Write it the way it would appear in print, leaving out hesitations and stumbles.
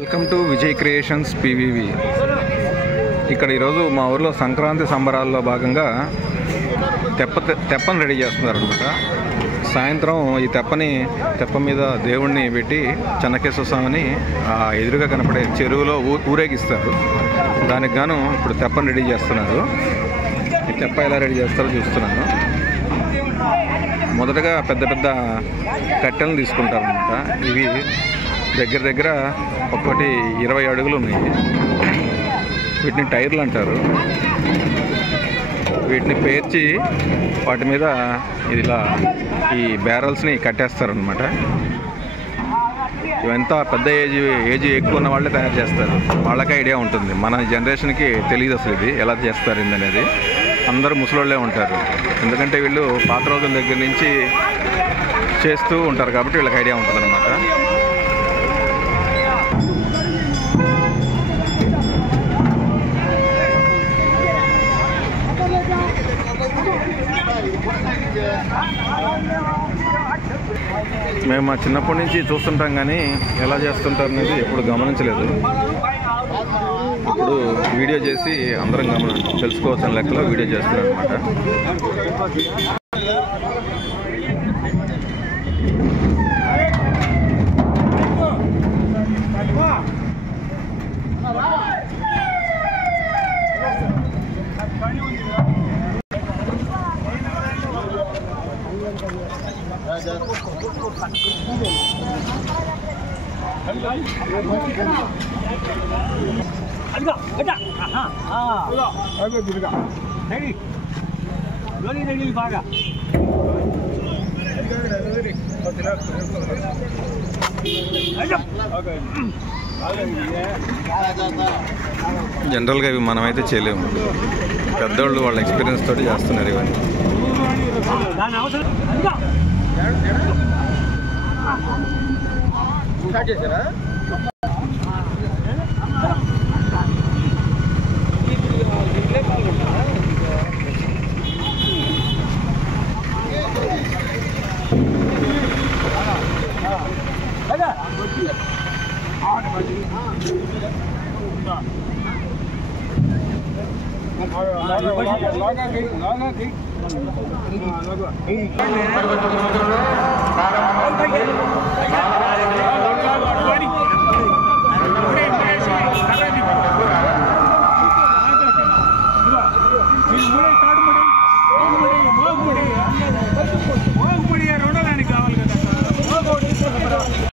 Welcome to Vijay Creations PVV. ఇక్కడ ఈరోజు మా ఊర్లో సంక్రాంతి సంబరాల్లో భాగంగా తెప్పని రెడీ చేస్తున్నారు అనమాట. సాయంత్రం ఈ తెప్ప మీద దేవుణ్ణి పెట్టి చెన్నకేశ్వర స్వామిని ఎదురుగా కనపడే చెరువులో ఊరేగిస్తారు. దానికి గాను ఇప్పుడు తెప్పని రెడీ చేస్తున్నారు. ఈ తెప్ప ఎలా రెడీ చేస్తారో చూస్తున్నాను. మొదటగా పెద్ద పెద్ద కట్టెలను తీసుకుంటారు అనమాట. ఇవి దగ్గర ఒక్కటి 20 అడుగులు ఉన్నాయి. వీటిని టైర్లు అంటారు. వీటిని పేర్చి వాటి మీద ఇలా ఈ బ్యారల్స్ని కట్టేస్తారనమాట. ఇవంతా పెద్ద ఏజ్ ఎక్కువ ఉన్న వాళ్ళే తయారు చేస్తారు. వాళ్ళకే ఐడియా ఉంటుంది. మన జనరేషన్కి తెలియదు అసలు ఇది ఎలా చేస్తారు అనేది. అందరూ ముసలోళ్ళే ఉంటారు. ఎందుకంటే వీళ్ళు పాత రోజుల దగ్గర నుంచి చేస్తూ ఉంటారు కాబట్టి వీళ్ళకి ఐడియా ఉంటుంది అనమాట. మేము మా చిన్నప్పటి నుంచి చూస్తుంటాం కానీ ఎలా చేస్తుంటారు అనేది ఎప్పుడు గమనించలేదు. ఇప్పుడు వీడియో చేసి అందరం తెలుసుకోవచ్చని లెక్కలో వీడియో చేస్తున్నారు అనమాట. జనరల్గా ఇవి మనమైతే చేయలేము. పెద్దోళ్ళు వాళ్ళ ఎక్స్పీరియన్స్ తోటి చేస్తున్నారు ఇవన్నీ. స్టార్ట్ చేశారా?